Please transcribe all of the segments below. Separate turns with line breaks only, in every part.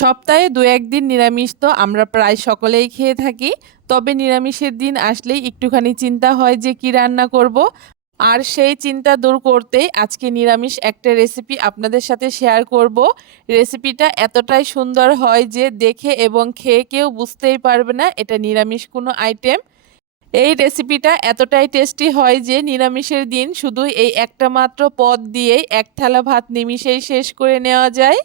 সপ্তাহে দু একদিন নিরামিষ তো আমরা প্রায় সকলেই খেয়ে থাকি। তবে নিরামিষের দিন আসলেই একটুখানি চিন্তা হয় যে কি রান্না করব। আর সেই চিন্তা দূর করতেই আজকে নিরামিষ একটা রেসিপি আপনাদের সাথে শেয়ার করব। রেসিপিটা এতটাই সুন্দর হয় যে দেখে এবং খেয়ে কেউ বুঝতেই পারবে না এটা নিরামিষ কোনো আইটেম। এই রেসিপিটা এতটাই টেস্টি হয় যে নিরামিষের দিন শুধু এই একটা মাত্র পদ দিয়েই এক থালা ভাত নিমিষেই শেষ করে নেওয়া যায়।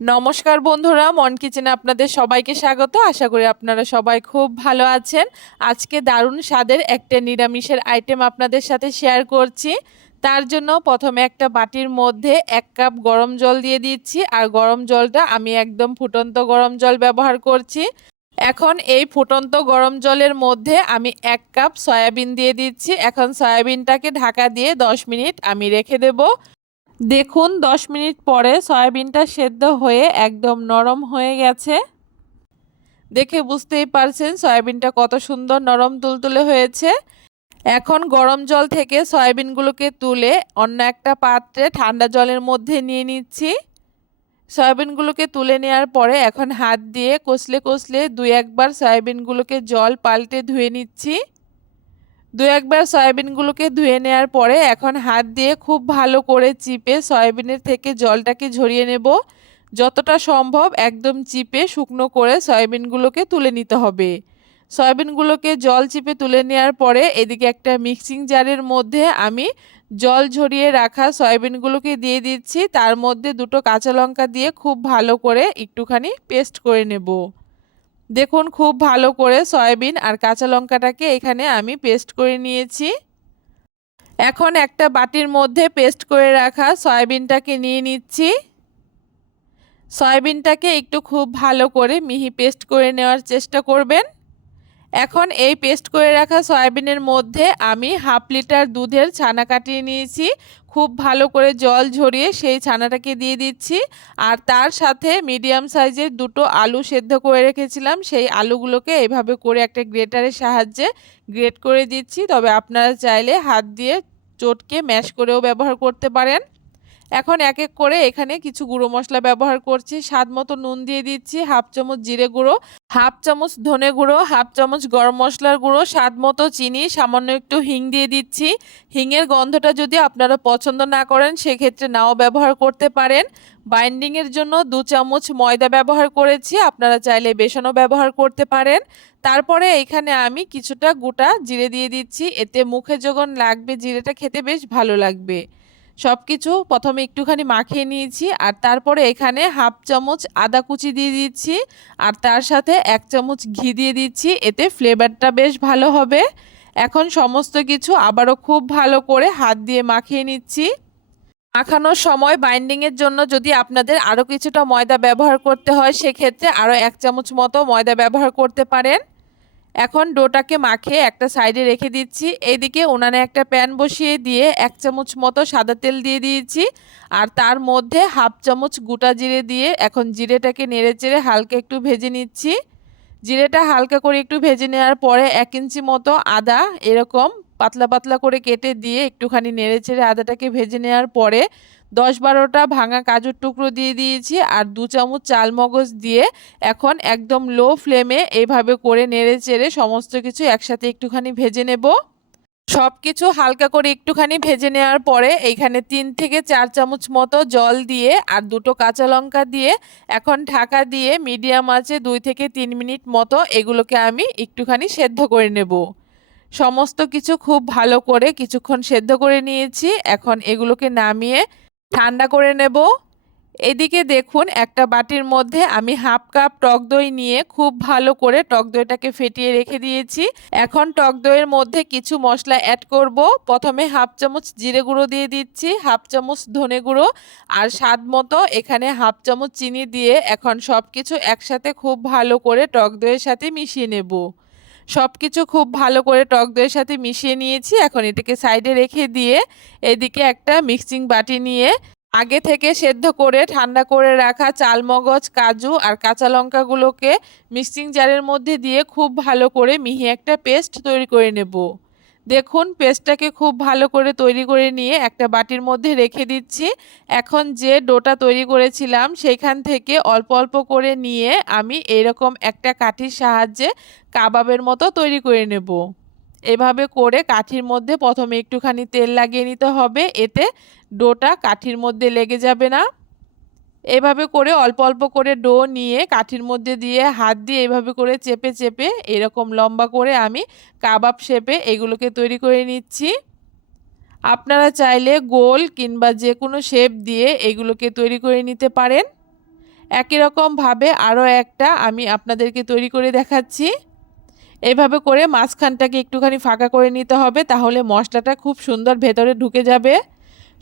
নমস্কার বন্ধুরা, মন কিচেনে আপনাদের সবাইকে স্বাগত। আশা করি আপনারা সবাই খুব ভালো আছেন। আজকে দারুণ স্বাদের একটা নিরামিষের আইটেম আপনাদের সাথে শেয়ার করছি। তার জন্য প্রথমে একটা বাটির মধ্যে এক কাপ গরম জল দিয়ে দিচ্ছি। আর গরম জলটা আমি একদম ফুটন্ত গরম জল ব্যবহার করছি। এখন এই ফুটন্ত গরম জলের মধ্যে আমি এক কাপ সয়াবিন দিয়ে দিচ্ছি। এখন সয়াবিনটাকে ঢাকা দিয়ে 10 মিনিট আমি রেখে দেব। দেখুন 10 মিনিট পরে সয়াবিনটা সেদ্ধ হয়ে একদম নরম হয়ে গেছে। দেখে বুঝতেই পারছেন সয়াবিনটা কত সুন্দর নরম তুলতুলে হয়েছে। এখন গরম জল থেকে সয়াবিনগুলোকে তুলে অন্য একটা পাত্রে ঠান্ডা জলের মধ্যে নিয়ে নিচ্ছি। সয়াবিনগুলোকে তুলে নেওয়ার পরে এখন হাত দিয়ে কষলে কষলে দুই একবার সয়াবিনগুলোকে জল পাল্টে ধুয়ে নিচ্ছি। দু একবার সয়াবিনগুলোকে ধুয়ে নেওয়ার পরে এখন হাত দিয়ে খুব ভালো করে চিপে সয়াবিনের থেকে জলটাকে ঝরিয়ে নেব। যতটা সম্ভব একদম চিপে শুকনো করে সয়াবিনগুলোকে তুলে নিতে হবে। সয়াবিনগুলোকে জল চিপে তুলে নেওয়ার পরে এদিকে একটা মিক্সিং জারের মধ্যে আমি জল ঝরিয়ে রাখা সয়াবিনগুলোকে দিয়ে দিচ্ছি। তার মধ্যে দুটো কাঁচা লঙ্কা দিয়ে খুব ভালো করে একটুখানি পেস্ট করে নেব। দেখুন, খুব ভালো করে সয়াবিন আর কাঁচা লঙ্কাটাকে এখানে আমি পেস্ট করে নিয়েছি। এখন একটা বাটির মধ্যে পেস্ট করে রাখা সয়াবিনটাকে নিয়ে নিচ্ছি। সয়াবিনটাকে একটু খুব ভালো করে মিহি পেস্ট করে নেওয়ার চেষ্টা করবেন। এখন এই পেস্ট করে রাখা সয়াবিনের মধ্যে আমি হাফ লিটার দুধের ছানা কাটিয়ে নিয়েছি। খুব ভালো করে জল ঝরিয়ে সেই ছানাটাকে দিয়ে দিচ্ছি। আর তার সাথে মিডিয়াম সাইজের দুটো আলু সেদ্ধ করে রেখেছিলাম। সেই আলুগুলোকে এভাবে করে একটা গ্রেটারের সাহায্যে গ্রেট করে দিচ্ছি। তবে আপনারা চাইলে হাত দিয়ে চটকে ম্যাশ করেও ব্যবহার করতে পারেন। এখন এক এক করে এখানে কিছু গুঁড়ো মশলা ব্যবহার করছি। স্বাদ মতো নুন দিয়ে দিচ্ছি, হাফ চামচ জিরে গুঁড়ো, হাফ চামচ ধনে গুঁড়ো, হাফ চামচ গরম মশলার গুঁড়ো, স্বাদ মতো চিনি, সামান্য একটু হিং দিয়ে দিচ্ছি। হিংয়ের গন্ধটা যদি আপনারা পছন্দ না করেন, সেক্ষেত্রে নাও ব্যবহার করতে পারেন। বাইন্ডিংয়ের জন্য দু চামচ ময়দা ব্যবহার করেছি, আপনারা চাইলে বেসনও ব্যবহার করতে পারেন। তারপরে এখানে আমি কিছুটা গোটা জিরে দিয়ে দিচ্ছি, এতে মুখে যখন লাগবে জিরেটা খেতে বেশ ভালো লাগবে। সব কিছু প্রথমে একটুখানি মাখিয়ে নিয়েছি, আর তারপরে এখানে হাফ চামচ আদা কুচি দিয়ে দিচ্ছি, আর তার সাথে এক চামচ ঘি দিয়ে দিচ্ছি, এতে ফ্লেভারটা বেশ ভালো হবে। এখন সমস্ত কিছু আবারও খুব ভালো করে হাত দিয়ে মাখিয়ে নিচ্ছি। মাখানোর সময় বাইন্ডিংয়ের জন্য যদি আপনাদের আরও কিছুটা ময়দা ব্যবহার করতে হয়, সেক্ষেত্রে আরও এক চামচ মতো ময়দা ব্যবহার করতে পারেন। এখন ডোটাকে মাখে একটা সাইডে রেখে দিচ্ছি। এইদিকে উনানে একটা প্যান বসিয়ে দিয়ে এক চামচ মতো সাদা তেল দিয়ে দিয়েছি। আর তার মধ্যে হাফ চামচ গোটা জিরে দিয়ে এখন জিরেটাকে নেড়ে চেড়ে হালকা একটু ভেজে নিচ্ছি। জিরেটা হালকা করে একটু ভেজে নেওয়ার পরে এক ইঞ্চি মতো আদা এরকম পাতলা পাতলা করে কেটে দিয়ে একটুখানি নেড়ে চেড়ে আদাটাকে ভেজে নেওয়ার পরে দশ বারোটা ভাঙা কাজুর টুকরো দিয়ে দিয়েছি আর দু চামচ চাল মগজ দিয়ে এখন একদম লো ফ্লেমে এইভাবে করে নেড়ে চেড়ে সমস্ত কিছু একসাথে একটুখানি ভেজে নেব। সব কিছু হালকা করে একটুখানি ভেজে নেওয়ার পরে এইখানে তিন থেকে চার চামচ মতো জল দিয়ে আর দুটো কাঁচা লঙ্কা দিয়ে এখন ঢাকা দিয়ে মিডিয়াম আছে দুই থেকে তিন মিনিট মতো এগুলোকে আমি একটুখানি সেদ্ধ করে নেব। সমস্ত কিছু খুব ভালো করে কিছুক্ষণ সেদ্ধ করে নিয়েছি। এখন এগুলোকে নামিয়ে ঠান্ডা করে নেব। এদিকে দেখুন, একটা বাটির মধ্যে আমি হাফ কাপ টক দই নিয়ে খুব ভালো করে টক দইটাকে ফেটিয়ে রেখে দিয়েছি। এখন টক দইয়ের মধ্যে কিছু মশলা অ্যাড করব। প্রথমে হাফ চামচ জিরে গুঁড়ো দিয়ে দিচ্ছি, হাফ চামচ ধনে গুঁড়ো আর স্বাদ মতো এখানে হাফ চামচ চিনি দিয়ে এখন সব কিছু একসাথে খুব ভালো করে টক দইয়ের সাথে মিশিয়ে নেব। সব কিছু খুব ভালো করে টক দইয়ের সাথে মিশিয়ে নিয়েছি। এখন এটাকে সাইডে রেখে দিয়ে এদিকে একটা মিক্সিং বাটি নিয়ে আগে থেকে সেদ্ধ করে, ঠান্ডা করে রাখা চালমগজ, কাজু আর কাঁচা লঙ্কাগুলোকে মিক্সিং জারের মধ্যে দিয়ে খুব ভালো করে মিহি একটা পেস্ট তৈরি করে নেব। দেখুন, পেস্টটাকে খুব ভালো করে তৈরি করে নিয়ে একটা বাটির মধ্যে রেখে দিচ্ছি। এখন যে ডোটা তৈরি করেছিলাম, সেইখান থেকে অল্প অল্প করে নিয়ে আমি এরকম একটা কাঠির সাহায্যে কাবাবের মতো তৈরি করে নেব। এভাবে করে কাঠির মধ্যে প্রথমে একটুখানি তেল লাগিয়ে নিতে হবে। এতে ডোটা কাঠির মধ্যে লেগে যাবে না। এভাবে করে অল্প অল্প করে ডো নিয়ে কাঠির মধ্যে দিয়ে হাত দিয়ে এভাবে করে চেপে চেপে এরকম লম্বা করে আমি কাবাব শেপে এগুলোকে তৈরি করে নিচ্ছি। আপনারা চাইলে গোল কিংবা যে কোনো শেপ দিয়ে এগুলোকে তৈরি করে নিতে পারেন। একই রকমভাবে আরও একটা আমি আপনাদেরকে তৈরি করে দেখাচ্ছি। এভাবে করে মাঝখানটাকে একটুখানি ফাঁকা করে নিতে হবে তাহলে মশলাটা খুব সুন্দর ভেতরে ঢুকে যাবে।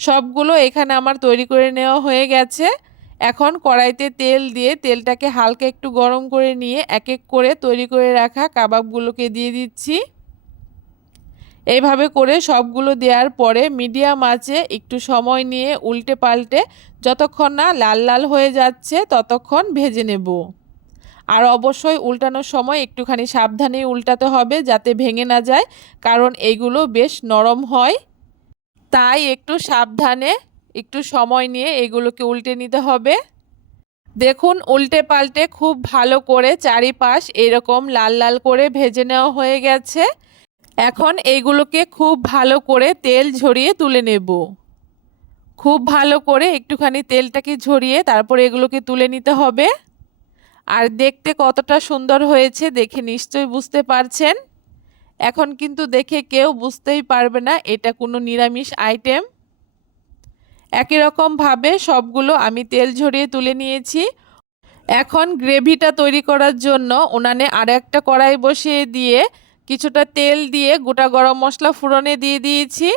সবগুলো এখানে আমার তৈরি করে নেওয়া হয়ে গেছে। এখন কড়াইতে তেল দিয়ে তেলটাকে হালকা একটু গরম করে নিয়ে এক এক করে তৈরি করে রাখা কাবাবগুলোকে দিয়ে দিচ্ছি। এইভাবে করে সবগুলো দেওয়ার পরে মিডিয়াম আঁচে একটু সময় নিয়ে উল্টে পাল্টে যতক্ষণ না লাল লাল হয়ে যাচ্ছে ততক্ষণ ভেজে নেব। আর অবশ্যই উল্টানোর সময় একটুখানি সাবধানে উল্টাতে হবে যাতে ভেঙে না যায়, কারণ এগুলো বেশ নরম হয়। তাই একটু সাবধানে একটু সময় নিয়ে এগুলোকে উল্টে নিতে হবে। দেখুন, উল্টে পাল্টে খুব ভালো করে চারিপাশ এরকম লাল লাল করে ভেজে নেওয়া হয়ে গেছে। এখন এইগুলোকে খুব ভালো করে তেল ঝরিয়ে তুলে নেব। খুব ভালো করে একটুখানি তেলটাকে ঝরিয়ে তারপর এগুলোকে তুলে নিতে হবে। আর দেখতে কতটা সুন্দর হয়েছে দেখে নিশ্চয়ই বুঝতে পারছেন। এখন কিন্তু দেখে কেউ বুঝতেই পারবে না, এটা কোনো নিরামিষ আইটেম একই রকমভাবে সবগুলো আমি তেল ঝরিয়ে তুলে নিয়েছি। এখন গ্রেভিটা তৈরি করার জন্য উনানে আর একটা কড়াই বসিয়ে দিয়ে কিছুটা তেল দিয়ে গোটা গরম মশলা ফুরনে দিয়ে দিয়েছি।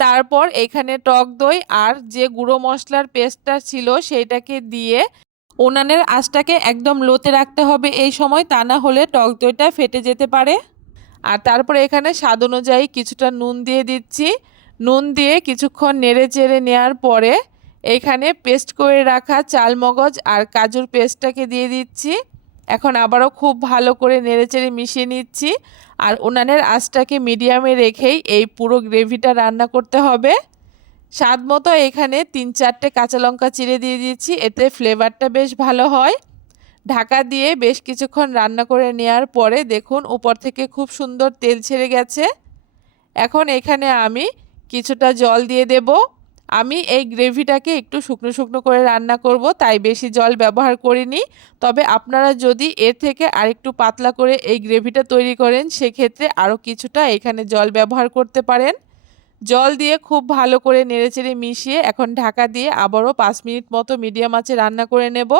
তারপর এখানে টক দই আর যে গুঁড়ো মশলার পেস্টটা ছিল সেইটাকে দিয়ে উনানের আঁচটাকে একদম লোতে রাখতে হবে এই সময়, তা না হলে টক দইটা ফেটে যেতে পারে। আর তারপর এখানে স্বাদ অনুযায়ী কিছুটা নুন দিয়ে দিচ্ছি। নুন দিয়ে কিছুক্ষণ নেড়ে চেড়ে নেওয়ার পরে এখানে পেস্ট করে রাখা চালমগজ আর কাজুর পেস্টটাকে দিয়ে দিচ্ছি। এখন আবারও খুব ভালো করে নেড়েচেড়ে মিশিয়ে নিচ্ছি আর উনানের আঁচটাকে মিডিয়ামে রেখেই এই পুরো গ্রেভিটা রান্না করতে হবে। স্বাদ মতো এখানে তিন চারটে কাঁচা লঙ্কা চিড়ে দিয়ে দিচ্ছি, এতে ফ্লেভারটা বেশ ভালো হয়। ঢাকা দিয়ে বেশ কিছুক্ষণ রান্না করে নেওয়ার পরে দেখুন উপর থেকে খুব সুন্দর তেল ছেড়ে গেছে। এখন এখানে আমি কিছুটা জল দিয়ে দেব। আমি এই গ্রেভিটাকে একটু শুকনো শুকনো করে রান্না করব, তাই বেশি জল ব্যবহার করিনি। তবে আপনারা যদি এর থেকে আরেকটু পাতলা করে এই গ্রেভিটা তৈরি করেন, সেক্ষেত্রে আরও কিছুটা এখানে জল ব্যবহার করতে পারেন। জল দিয়ে খুব ভালো করে নেড়েচেড়ে মিশিয়ে এখন ঢাকা দিয়ে আবারও পাঁচ মিনিট মতো মিডিয়াম আঁচে রান্না করে নেব।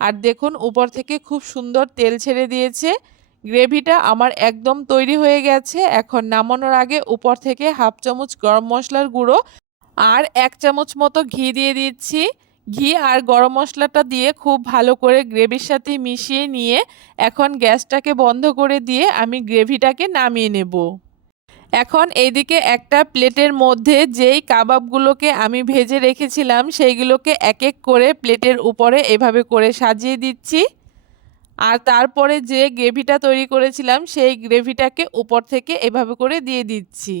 আর দেখুন, উপর থেকে খুব সুন্দর তেল ছেড়ে দিয়েছে। গ্রেভিটা আমার একদম তৈরি হয়ে গেছে। এখন নামানোর আগে উপর থেকে হাফ চামচ গরম মশলার গুঁড়ো আর এক চামচ মতো ঘি দিয়ে দিচ্ছি। ঘি আর গরম মশলাটা দিয়ে খুব ভালো করে গ্রেভির সাথে মিশিয়ে নিয়ে এখন গ্যাসটাকে বন্ধ করে দিয়ে আমি গ্রেভিটাকে নামিয়ে নেব। এখন এইদিকে একটা প্লেটের মধ্যে যেই কাবাবগুলোকে আমি ভেজে রেখেছিলাম, সেইগুলোকে এক এক করে প্লেটের উপরে এভাবে করে সাজিয়ে দিচ্ছি। আর তারপরে যে গ্রেভিটা তৈরি করেছিলাম, সেই গ্রেভিটাকে উপর থেকে এভাবে করে দিয়ে দিচ্ছি।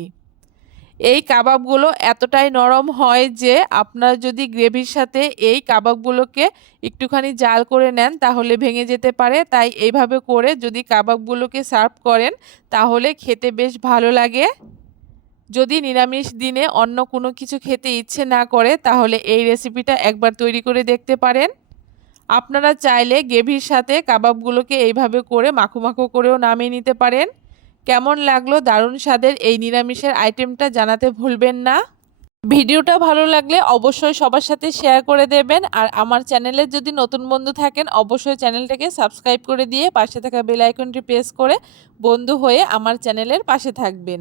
এই কাবাবগুলো এতটাই নরম হয় যে আপনারা যদি গ্রেভির সাথে এই কাবাবগুলোকে একটুখানি জাল করে নেন, তাহলে ভেঙে যেতে পারে। তাই এইভাবে করে যদি কাবাবগুলোকে সার্ভ করেন, তাহলে খেতে বেশ ভালো লাগে। যদি নিরামিষ দিনে অন্য কোনো কিছু খেতে ইচ্ছে না করে, তাহলে এই রেসিপিটা একবার তৈরি করে দেখতে পারেন। আপনারা চাইলে গ্রেভির সাথে কাবাবগুলোকে এইভাবে করে মাখো মাখো করেও নামিয়ে নিতে পারেন। কেমন লাগল দারুণ স্বাদের এই নিরামিষের আইটেমটা জানাতে ভুলবেন না। ভিডিওটা ভালো লাগলে অবশ্যই সবার সাথে শেয়ার করে দেবেন আর আমার চ্যানেলে যদি নতুন বন্ধু থাকেন অবশ্যই চ্যানেলটাকে সাবস্ক্রাইব করে দিয়ে পাশে থাকা বেল আইকনটি প্রেস করে বন্ধু হয়ে আমার চ্যানেলের পাশে থাকবেন।